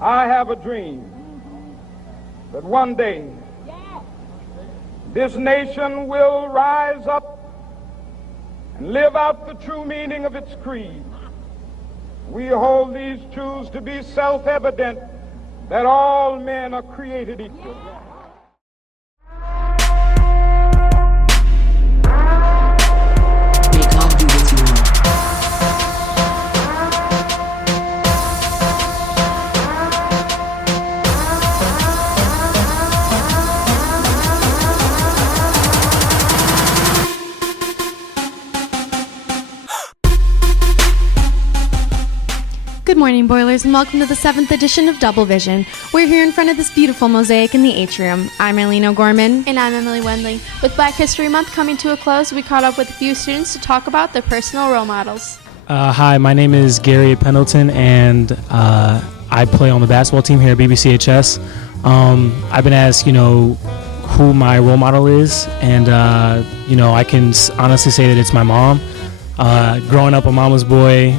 I have a dream that one day this nation will rise up and live out the true meaning of its creed. We hold these truths to be self-evident, that all men are created equal. Good morning, Boilers, and welcome to the 7th edition of Double Vision. We're here in front of this beautiful mosaic in the atrium. I'm Eileen O'Gorman. And I'm Emily Wendling. With Black History Month coming to a close, we caught up with a few students to talk about their personal role models. Hi, my name is Gary Pendleton, and I play on the basketball team here at BBCHS. I've been asked, who my role model is, and, I can honestly say that it's my mom. Growing up a mama's boy,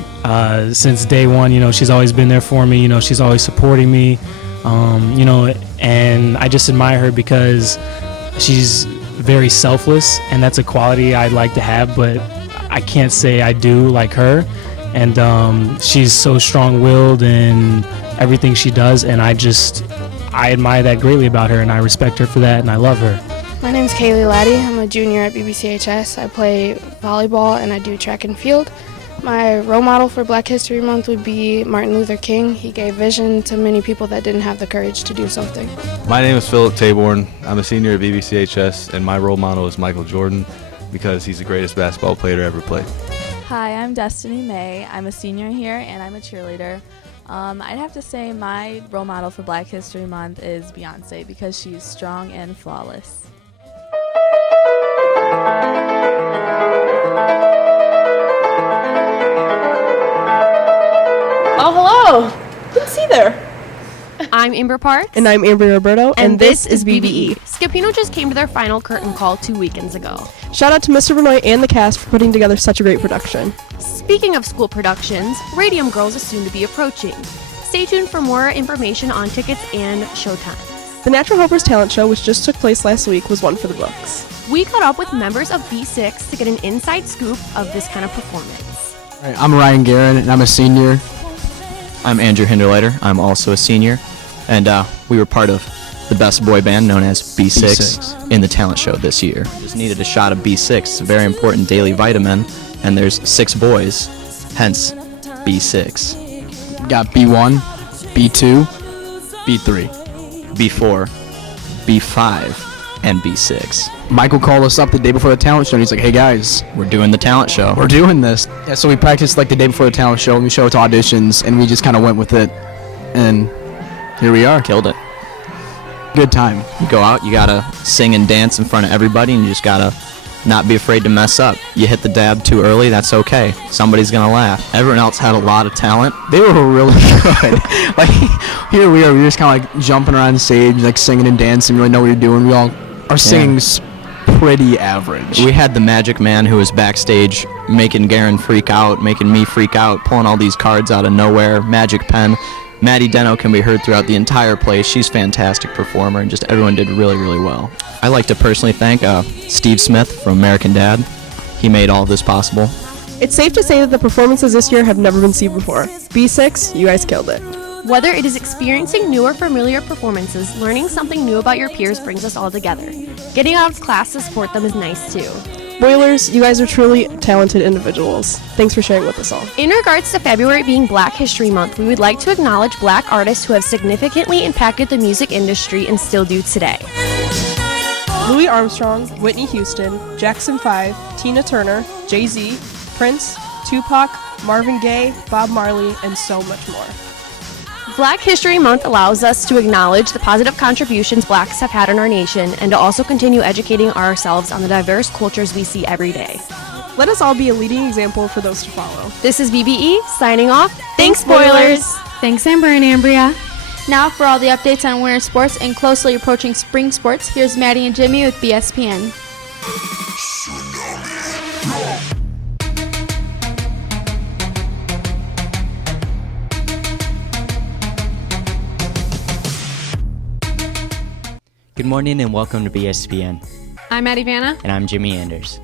since day one, she's always been there for me, she's always supporting me, and I just admire her because she's very selfless, and that's a quality I'd like to have, but I can't say I do like her, and she's so strong-willed in everything she does, and I admire that greatly about her, and I respect her for that, and I love her. My name's Kaylee Laddie. I'm a junior at BBCHS. I play volleyball and I do track and field. My role model for Black History Month would be Martin Luther King. He gave vision to many people that didn't have the courage to do something. My name is Philip Taborn. I'm a senior at BBCHS, and my role model is Michael Jordan because he's the greatest basketball player to ever play. Hi, I'm Destiny May. I'm a senior here and I'm a cheerleader. I'd have to say my role model for Black History Month is Beyonce because she's strong and flawless. Oh, hello! Didn't see there. I'm Amber Parks. And I'm Amber Roberto. And this is BBE. Scapino just came to their final curtain call 2 weekends ago. Shout out to Mr. Benoit and the cast for putting together such a great production. Speaking of school productions, Radium Girls is soon to be approaching. Stay tuned for more information on tickets and showtime. The Natural Helpers Talent Show, which just took place last week, was one for the books. We caught up with members of B6 to get an inside scoop of this kind of performance. All right, I'm Ryan Guerin, and I'm a senior. I'm Andrew Hinderleiter. I'm also a senior, and we were part of the best boy band known as B6 in the talent show this year. Just needed a shot of B6. It's a very important daily vitamin, and there's 6 boys, hence B6. Got B1, B2, B3, B4, B5, and B6. Michael called us up the day before the talent show, and he's like, hey guys, We're doing the talent show. we're doing this. Yeah, so we practiced like the day before the talent show, and we showed it to auditions, and we just kind of went with it, and here we are. Killed it. Good time. You go out, you gotta sing and dance in front of everybody, and you just gotta not be afraid to mess up. You hit the dab too early, that's okay. Somebody's gonna laugh. Everyone else had a lot of talent. They were really good. Like, here we are, we're just kind of like jumping around stage, like singing and dancing, we really know what you're doing. We all are singing pretty average. We had the magic man who was backstage making Garen freak out, making me freak out, pulling all these cards out of nowhere, magic pen. Maddie Deno can be heard throughout the entire place. She's a fantastic performer, and just everyone did really, really well. I like to personally thank Steve Smith from American Dad. He made all of this possible. It's safe to say that the performances this year have never been seen before. B6, you guys killed it. Whether it is experiencing new or familiar performances, learning something new about your peers brings us all together. Getting out of class to support them is nice too. Boilers, you guys are truly talented individuals. Thanks for sharing with us all. In regards to February being Black History Month, we would like to acknowledge Black artists who have significantly impacted the music industry and still do today. Louis Armstrong, Whitney Houston, Jackson 5, Tina Turner, Jay-Z, Prince, Tupac, Marvin Gaye, Bob Marley, and so much more. Black History Month allows us to acknowledge the positive contributions Blacks have had in our nation and to also continue educating ourselves on the diverse cultures we see every day. Let us all be a leading example for those to follow. This is BBE, signing off. Thanks, Boilers! Thanks, Amber and Ambria. Now for all the updates on winter sports and closely approaching spring sports, here's Maddie and Jimmy with BSPN. Good morning and welcome to BSPN. I'm Maddie Vanna. And I'm Jimmy Anders.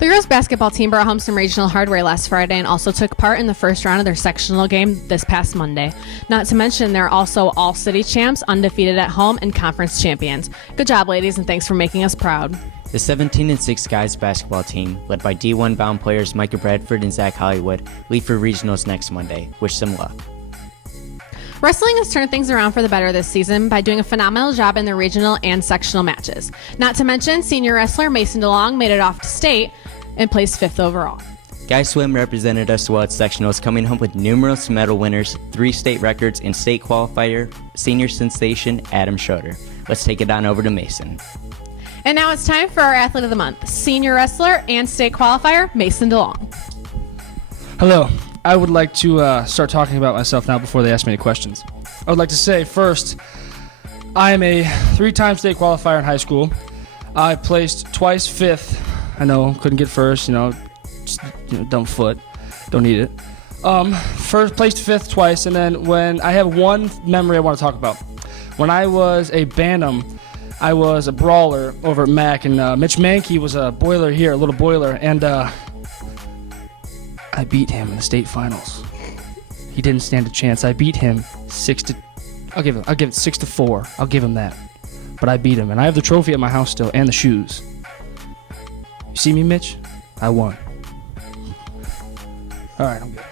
The girls basketball team brought home some regional hardware last Friday and also took part in the first round of their sectional game this past Monday. Not to mention, they're also all-city champs, undefeated at home, and conference champions. Good job, ladies, and thanks for making us proud. The 17-6 guys basketball team, led by D1 bound players Micah Bradford and Zach Hollywood, leave for regionals next Monday. Wish them luck. Wrestling has turned things around for the better this season by doing a phenomenal job in the regional and sectional matches. Not to mention, senior wrestler Mason DeLong made it off to state and placed 5th overall. Guy Swim represented us well at sectionals, coming home with numerous medal winners, 3 state records, and state qualifier senior sensation Adam Schroeder. Let's take it on over to Mason. And now it's time for our Athlete of the Month, senior wrestler and state qualifier Mason DeLong. Hello. I would like to start talking about myself now before they ask me any questions. I would like to say first, I am a 3-time state qualifier in high school. I placed twice 5th. I know, couldn't get first, just, dumb foot. Don't need it. First placed 5th twice, and then when I have one memory I want to talk about. When I was a Bantam, I was a brawler over at MAC, and Mitch Mankey was a boiler here, a little boiler, and I beat him in the state finals. He didn't stand a chance. I beat him 6-4. I'll give him that. But I beat him, and I have the trophy at my house still and the shoes. You see me, Mitch? I won. All right, I'm good.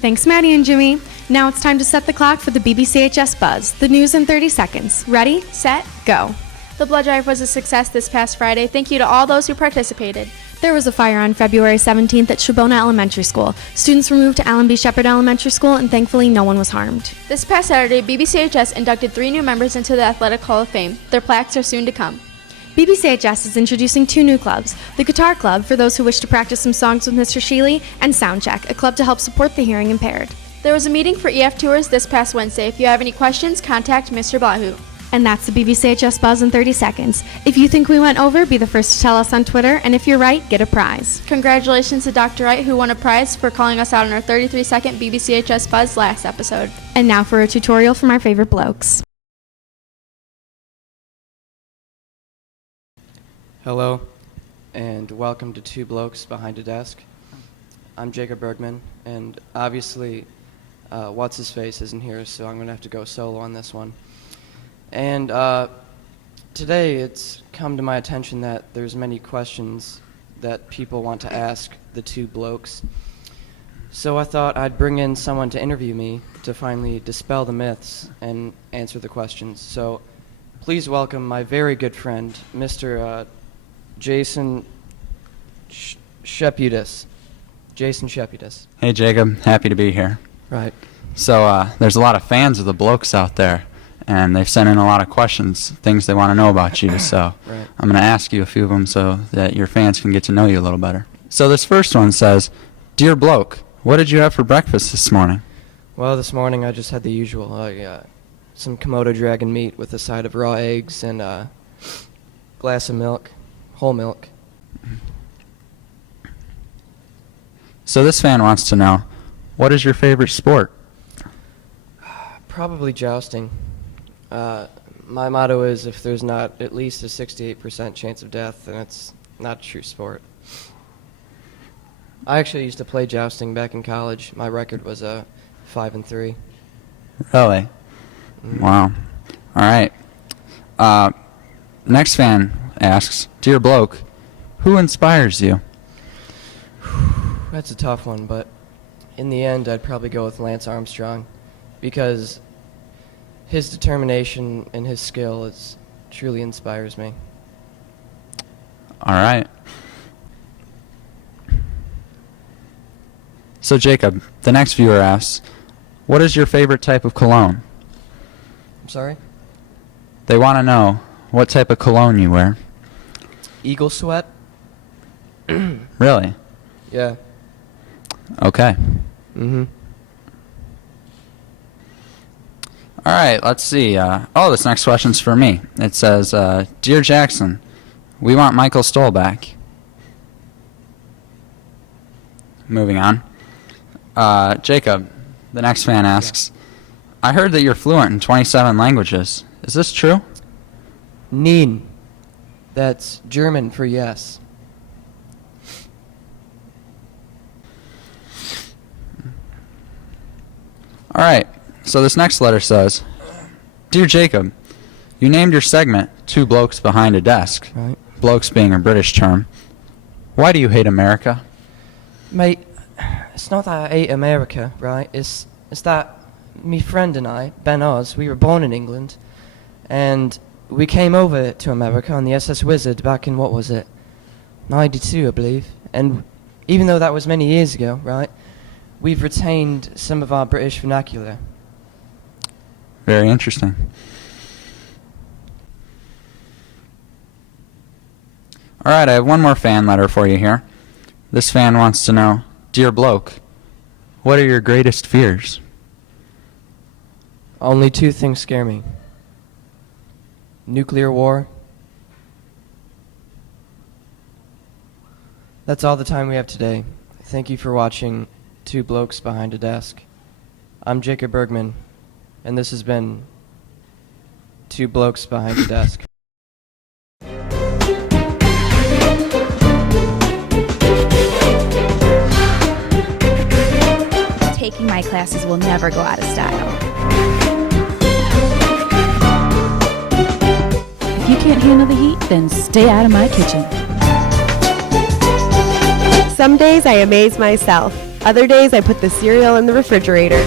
Thanks, Maddie and Jimmy. Now it's time to set the clock for the BBCHS Buzz. The news in 30 seconds. Ready, set, go. The blood drive was a success this past Friday. Thank you to all those who participated. There was a fire on February 17th at Shabona Elementary School. Students were moved to Allen B. Shepherd Elementary School, and thankfully no one was harmed. This past Saturday, BBCHS inducted 3 new members into the Athletic Hall of Fame. Their plaques are soon to come. BBCHS is introducing 2 new clubs, the Guitar Club for those who wish to practice some songs with Mr. Sheely, and Soundcheck, a club to help support the hearing impaired. There was a meeting for EF Tours this past Wednesday. If you have any questions, contact Mr. Blahu. And that's the BBCHS Buzz in 30 seconds. If you think we went over, be the first to tell us on Twitter, and if you're right, get a prize. Congratulations to Dr. Wright, who won a prize for calling us out on our 33-second BBCHS Buzz last episode. And now for a tutorial from our favorite blokes. Hello, and welcome to Two Blokes Behind a Desk. I'm Jacob Bergman, and obviously, What's-His-Face isn't here, so I'm going to have to go solo on this one. And today it's come to my attention that there's many questions that people want to ask the two blokes. So I thought I'd bring in someone to interview me to finally dispel the myths and answer the questions. So please welcome my very good friend, Mr. Jason Shepudis. Jason Shepudis. Hey Jacob, happy to be here. Right. So there's a lot of fans of the blokes out there, and they've sent in a lot of questions, things they want to know about you. So Right. I'm going to ask you a few of them so that your fans can get to know you a little better. So this first one says, "Dear bloke, what did you have for breakfast this morning?" Well, this morning I just had the usual, some Komodo dragon meat with a side of raw eggs and a glass of milk, whole milk. So this fan wants to know, what is your favorite sport? Probably jousting. My motto is, if there's not at least a 68% chance of death, then it's not a true sport. I actually used to play jousting back in college. My record was 5-3. Really? Wow. All right. Next fan asks, "Dear bloke, who inspires you?" That's a tough one, but in the end, I'd probably go with Lance Armstrong, because his determination and his skill truly inspires me. All right. So Jacob, the next viewer asks, "What is your favorite type of cologne?" I'm sorry? They want to know what type of cologne you wear. Eagle Sweat? Really? Yeah. Okay. Mm-hmm. All right, let's see. This next question's for me. It says, "Dear Jackson, we want Michael Stoll back." Moving on. Jacob, the next fan asks, "I heard that you're fluent in 27 languages. Is this true?" Nein. That's German for yes. All right, so this next letter says, Dear Jacob, you named your segment Two Blokes Behind a Desk. Right. Blokes being a British term. Why do you hate America? Mate, it's not that I hate America, right? It's that me friend and I, Ben Oz, we were born in England, and we came over to America on the SS Wizard back in, what was it, 92, I believe. And even though that was many years ago, right, we've retained some of our British vernacular. Very interesting. All right, I have one more fan letter for you here. This fan wants to know, Dear Bloke, what are your greatest fears? Only two things scare me. Nuclear war. That's all the time we have today. Thank you for watching Two Blokes Behind a Desk. I'm Jacob Bergman, and this has been Two Blokes Behind a Desk. Taking my classes will never go out of style. If you can't handle the heat, then stay out of my kitchen. Some days I amaze myself. Other days I put the cereal in the refrigerator.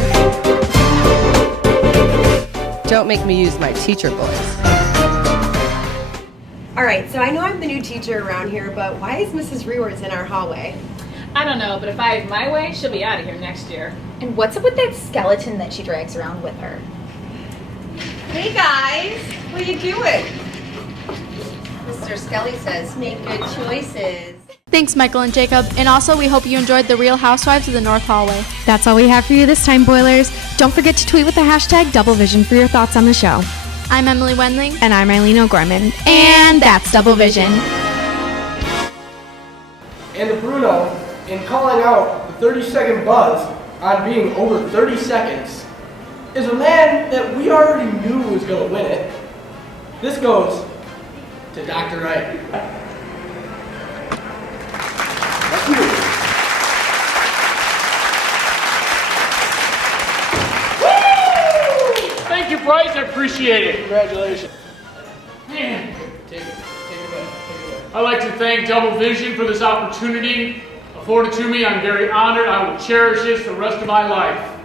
Don't make me use my teacher voice. All right, so I know I'm the new teacher around here, but why is Mrs. Rewards in our hallway? I don't know, but if I have my way, she'll be out of here next year. And what's up with that skeleton that she drags around with her? Hey guys, what are you doing? Mr. Skelly says make good choices. Thanks, Michael and Jacob. And also, we hope you enjoyed the Real Housewives of the North Hallway. That's all we have for you this time, Boilers. Don't forget to tweet with the hashtag DoubleVision for your thoughts on the show. I'm Emily Wendling. And I'm Eileen O'Gorman. And that's Double Vision. And the Bruno, in calling out the 30-second buzz on being over 30 seconds, is a man that we already knew was going to win it. This goes to Dr. Wright. Thank you. Thank you, Bryce. I appreciate it. Congratulations. Man, Take it away. I'd like to thank Double Vision for this opportunity afforded to me. I'm very honored. I will cherish this the rest of my life.